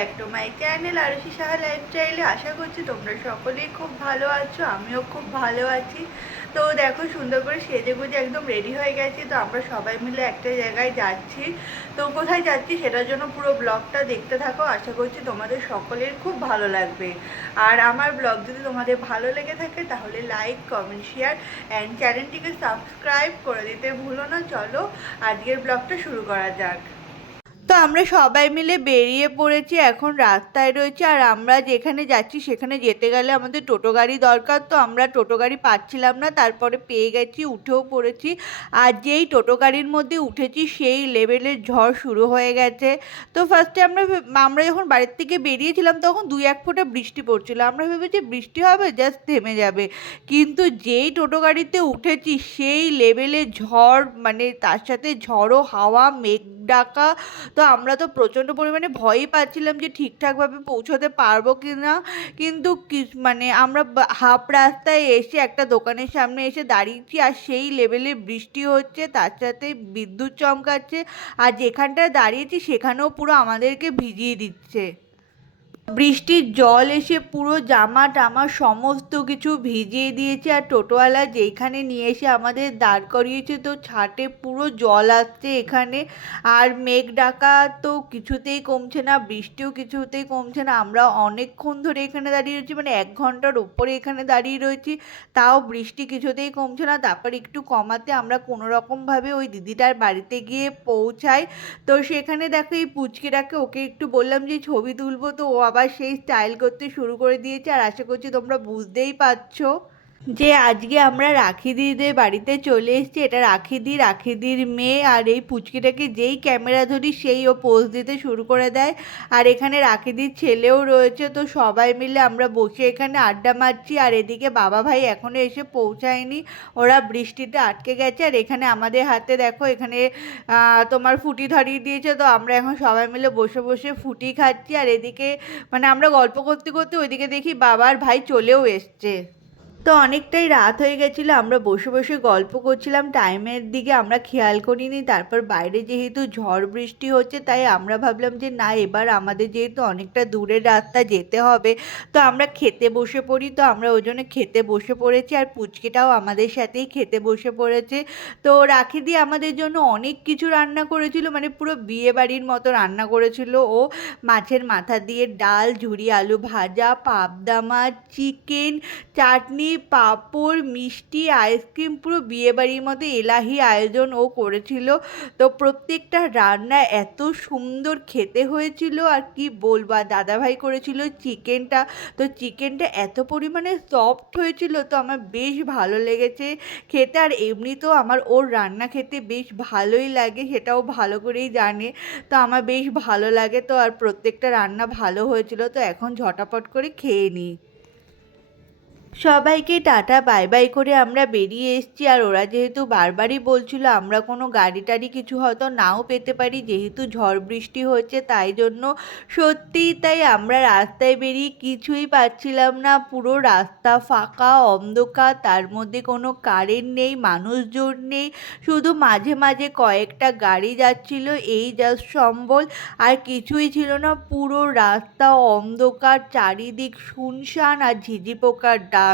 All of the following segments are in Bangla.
Back to my channel Arshi Saha লাইফস্টাইলে আশা করছি তোমরা সকলেই খুব ভালো আছো, আমিও খুব ভালো আছি। তো দেখো, সুন্দর করে সেজে গুজে একদম রেডি হয়ে গেছি। তো আমরা সবাই মিলে একটা জায়গায় যাচ্ছি। তো কোথায় যাচ্ছি সেটার জন্য পুরো ব্লগটা দেখতে থাকো। আশা করছি তোমাদের সকলের খুব ভালো লাগবে। আর আমার ব্লগ যদি তোমাদের ভালো লেগে থাকে, তাহলে লাইক কমেন্ট শেয়ার অ্যান্ড চ্যানেলটিকে সাবস্ক্রাইব করে দিতে ভুলো না। চলো, আজকের ব্লগটা শুরু করা যাক। তো আমরা সবাই মিলে বেরিয়ে পড়েছি, এখন রাস্তায় রয়েছে। আর আমরা যেখানে যাচ্ছি, সেখানে যেতে গেলে আমাদের টোটো গাড়ি দরকার, তো আমরা টোটো গাড়ি পাচ্ছিলাম না, তারপরে পেয়ে গেছি, উঠেও পড়েছি। আর যেই টোটো গাড়ির মধ্যে উঠেছি, সেই লেভেলের ঝড় শুরু হয়ে গেছে। তো ফার্স্টে আমরা আমরা যখন বাড়ির থেকে বেরিয়েছিলাম, তখন দুই এক ফোঁটা বৃষ্টি পড়ছিল। আমরা ভেবেছি বৃষ্টি হবে জাস্ট থেমে যাবে। কিন্তু যেই টোটো গাড়িতে উঠেছি, সেই লেভেলে ঝড় মানে তার সাথে ঝড়ো হাওয়া, মেঘ ডাকা। তো আমরা তো প্রচণ্ড পরিমাণে ভয়ই পাচ্ছিলাম যে ঠিকঠাকভাবে পৌঁছতে পারব কি না কিন্তু মানে আমরা হাফ রাস্তায় এসে একটা দোকানের সামনে এসে দাঁড়িয়েছি আর সেই লেভেলে বৃষ্টি হচ্ছে, তার সাথে বিদ্যুৎ চমকাচ্ছে। আর যেখানটায় দাঁড়িয়েছি সেখানেও পুরো আমাদেরকে ভিজিয়ে দিচ্ছে। বৃষ্টির জল এসে পুরো জামা টামা সমস্ত কিছু ভিজিয়ে দিয়েছে আর টোটোওয়ালা যেইখানে নিয়ে এসে আমাদের দাঁড় করিয়েছে তো ছাটে পুরো জল আসছে এখানে। আর মেঘ ডাকা তো কিছুতেই কমছে না, বৃষ্টিও কিছুতেই কমছে না। আমরা অনেকক্ষণ ধরে এখানে দাঁড়িয়ে রয়েছি মানে এক ঘণ্টার উপরে এখানে দাঁড়িয়ে রয়েছি। তাও বৃষ্টি কিছুতেই কমছে না, তারপর একটু কমাতে আমরা কোনো রকমভাবে ওই দিদিটার বাড়িতে গিয়ে পৌঁছাই। তো সেখানে দেখো এই পুচকিটাকে ওকে একটু বললাম যে ছবি তুলবো? তো ও আবার সেই স্টাইল করতে শুরু করে দিয়েছে আর আশা করছি তোমরা বুঝতেই পারছ। যে আজকে আমরা রাখি দিদিদের বাড়িতে চলে এসেছি, এটা রাখি দি, রাখি দির মেয়ে, আর এই পুচকিটাকে যেই ক্যামেরা ধরি সেই ও পোজ দিতে শুরু করে দেয়। আর এখানে রাখি দির ছেলেও রয়েছে, তো সবাই মিলে আমরা বসে এখানে আড্ডা মারছি, আর এদিকে বাবা ভাই এখনও এসে পৌঁছায়নি। ওরা বৃষ্টিতে আটকে গেছে, আর এখানে আমাদের হাতে দেখো, এখানে তোমার ফুটি ধরিয়ে দিয়েছে, তো আমরা এখন সবাই মিলে বসে বসে ফুটি খাচ্ছি, আর এদিকে মানে আমরা গল্প করতে করতে ওইদিকে দেখি বাবার ভাই চলেও এসছে। তো অনেকটাই রাত হয়ে গেছিল, আমরা বসে বসে গল্প করছিলাম, টাইমের দিকে আমরা খেয়াল করিনি, তারপর বাইরে যেহেতু ঝড় বৃষ্টি হচ্ছে, তাই আমরা ভাবলাম যে না, এবার আমাদের যেহেতু অনেকটা দূরের রাস্তা যেতে হবে, তো আমরা খেতে বসে পড়ি, তো আমরা ওই জন্য খেতে বসে পড়েছি, আর পুচকিটাও আমাদের সাথেই খেতে বসে পড়েছে, তো রাখি দিয়ে আমাদের জন্য অনেক কিছু রান্না করেছিল মানে পুরো বিয়ে বাড়ির মতো রান্না করেছিল ও, মাছের মাথা দিয়ে ডাল, ঝুরি আলু ভাজা, পাবদা মাছ, চিকেন, চাটনি পাঁপড়, মিষ্টি, আইসক্রিম পুরো বিয়েবাড়ির মতো এলাহি আয়োজন ও করেছিল। তো প্রত্যেকটা রান্না এত সুন্দর খেতে হয়েছিল আর কি বলব দাদাভাই করেছিল চিকেনটা। তো চিকেনটা এত পরিমাণে সফট হয়েছিল তো আমার বেশ ভালো লেগেছে খেতে। আর এমনিতেও আমার ওর রান্না খেতে বেশ ভালোই লাগে, সেটাও ভালো করেই জানে। তো আমার বেশ ভালো লাগে তো, আর প্রত্যেকটা রান্না ভালো হয়েছিল। তো এখন ঝটাপট করে খেয়ে নিই। সবাইকে টাটা, বাই বাই করে আমরা বেরিয়ে এসেছি। আর ওরা যেহেতু বারবারই বলছিল আমরা কোনো গাড়ি টাড়ি কিছু হয়তো নাও পেতে পারি, যেহেতু ঝড় বৃষ্টি হচ্ছে তাই জন্য সত্যিই তাই আমরা রাস্তায় বেরিয়ে কিছুই পাচ্ছিলাম না। পুরো রাস্তা ফাঁকা, অন্ধকার, তার মধ্যে কোনো কারেন্ট নেই, মানুষজন নেই, শুধু মাঝে মাঝে কয়েকটা গাড়ি যাচ্ছিল, এই জাস্ট সম্বল। আর কিছুই ছিল না, পুরো রাস্তা অন্ধকার, চারিদিক শুনশান আর ঝিঝি পোকার ডাক।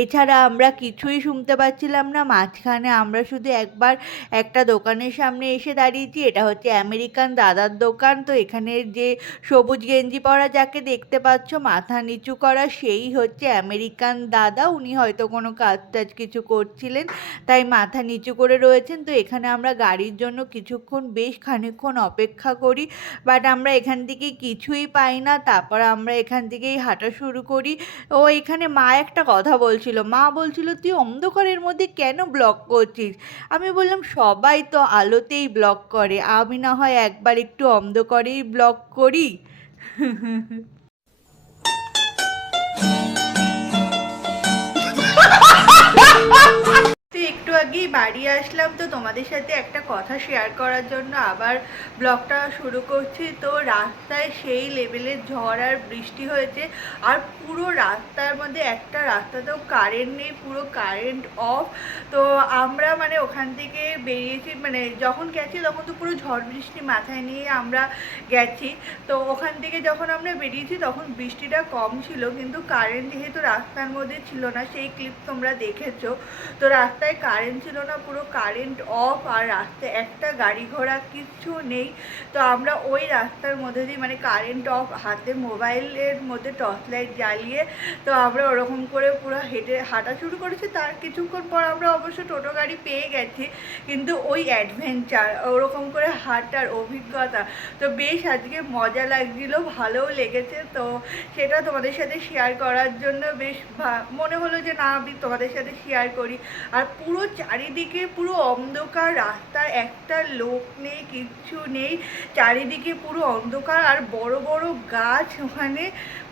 এছাড়া আমরা কিছুই শুনতে পাচ্ছিলাম না। মাঝখানে আমরা শুধু একবার একটা দোকানের সামনে এসে দাঁড়িয়েছি। এটা হচ্ছে আমেরিকান দাদার দোকান। তো এখানে যে সবুজ গেঞ্জি পরা যাকে দেখতে পাচ্ছ, মাথা নিচু করা, সেই হচ্ছে আমেরিকান দাদা। উনি হয়তো কোনো কাজ টাজ কিছু করছিলেন, তাই মাথা নিচু করে রয়েছেন। তো এখানে আমরা গাড়ির জন্য কিছুক্ষণ বেশ খানিকক্ষণ অপেক্ষা করি। বাট আমরা এখান থেকে কিছুই পাই না। তারপর আমরা এখান থেকেই হাঁটা শুরু করি। ও এখানে মা একটা কথা বলছিল। মা বলছিল, তুই অন্ধকারের মধ্যে কেন ব্লক করছিস? আমি বললাম, সবাই তো আলোতেই ব্লক করে। আমি না হয় একবার একটু অন্ধকারেই ব্লক করি। একটু আগেই বাড়ি আসলাম তো তোমাদের সাথে একটা কথা শেয়ার করার জন্য। আবার ব্লগটা শুরু করছি। তো রাস্তায় সেই লেভেলের ঝড় আর বৃষ্টি হয়েছে। আর পুরো রাস্তার মধ্যে একটা রাস্তাতেও কারেন্ট নেই, পুরো কারেন্ট অফ তো আমরা মানে ওখান থেকে বেরিয়েছি। মানে যখন গেছি তখন তো পুরো ঝড় বৃষ্টি মাথায় নিয়ে আমরা গেছি। তো ওখান থেকে যখন আমরা বেরিয়েছি তখন বৃষ্টিটা কম ছিল। কিন্তু কারেন্ট যেহেতু রাস্তার মধ্যে ছিল না, সেই ক্লিপ তোমরা দেখেছ। তো রাস্তায় কারেন্ট ছিল না, পুরো কারেন্ট অফ আর রাস্তায় একটা গাড়ি ঘোড়া কিচ্ছু নেই। তো আমরা ওই রাস্তার মধ্যে দিয়ে মানে কারেন্ট অফ হাতে মোবাইলের মধ্যে টর্চ লাইট জ্বালিয়ে, তো আমরা ওরকম করে পুরো হেঁটে হাঁটা শুরু করেছি। তার কিছুক্ষণ পর আমরা অবশ্য টোটো গাড়ি পেয়ে গেছি, কিন্তু ওই অ্যাডভেঞ্চার ওরকম করে হাঁটার অভিজ্ঞতা। তো বেশ আজকে মজা লাগছিল, ভালোও লেগেছে। তো সেটা তোমাদের সাথে শেয়ার করার জন্য বেশ মনে হলো যে না, আমি তোমাদের সাথে শেয়ার করি। আর পুরো চারিদিকে পুরো অন্ধকার রাস্তায় একটা লোক নেই, কিচ্ছু নেই। চারিদিকে পুরো অন্ধকার আর বড় বড় গাছ ওখানে,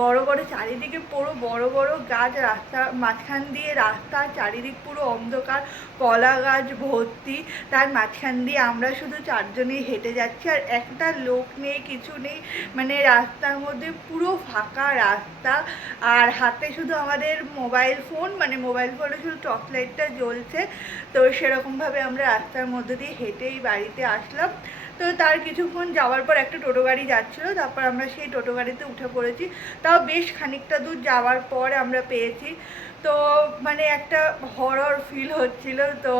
বড় বড় চারিদিকে পুরো বড় বড় গাছ, রাস্তা মাঝখান দিয়ে রাস্তা, চারিদিক পুরো অন্ধকার, কলা গাছ ভর্তি। তার মাঝখান দিয়ে আমরা শুধু চারজনেই হেঁটে যাচ্ছি আর একটা লোক নেই, কিছু নেই। মানে রাস্তার মধ্যে পুরো ফাঁকা রাস্তা। আর হাতে শুধু আমাদের মোবাইল ফোন মানে মোবাইল ফোনে শুধু টর্চ লাইটটা জ্বলছে। তো সেরকমভাবে আমরা রাস্তার মধ্যে দিয়ে হেঁটেই বাড়িতে আসলাম। তো তার কিছুক্ষণ যাওয়ার পর একটা টোটো গাড়ি যাচ্ছিল, তারপর আমরা সেই টোটো গাড়িতে উঠে পড়েছি। তাও বেশ খানিকটা দূর যাওয়ার পর আমরা পেয়েছি। তো মানে একটা হরর ফিল হচ্ছিল, তো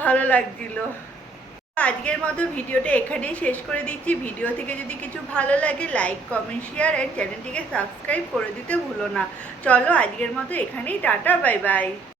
ভালো লাগছিল। আজকের মতো ভিডিওটা এখানেই শেষ করে দিচ্ছি। ভিডিও থেকে যদি কিছু ভালো লাগে লাইক কমেন্ট শেয়ার অ্যান্ড চ্যানেলটিকে সাবস্ক্রাইব করে দিতে ভুলো না। চলো আজকের মতো এখানেই টাটা বাই বাই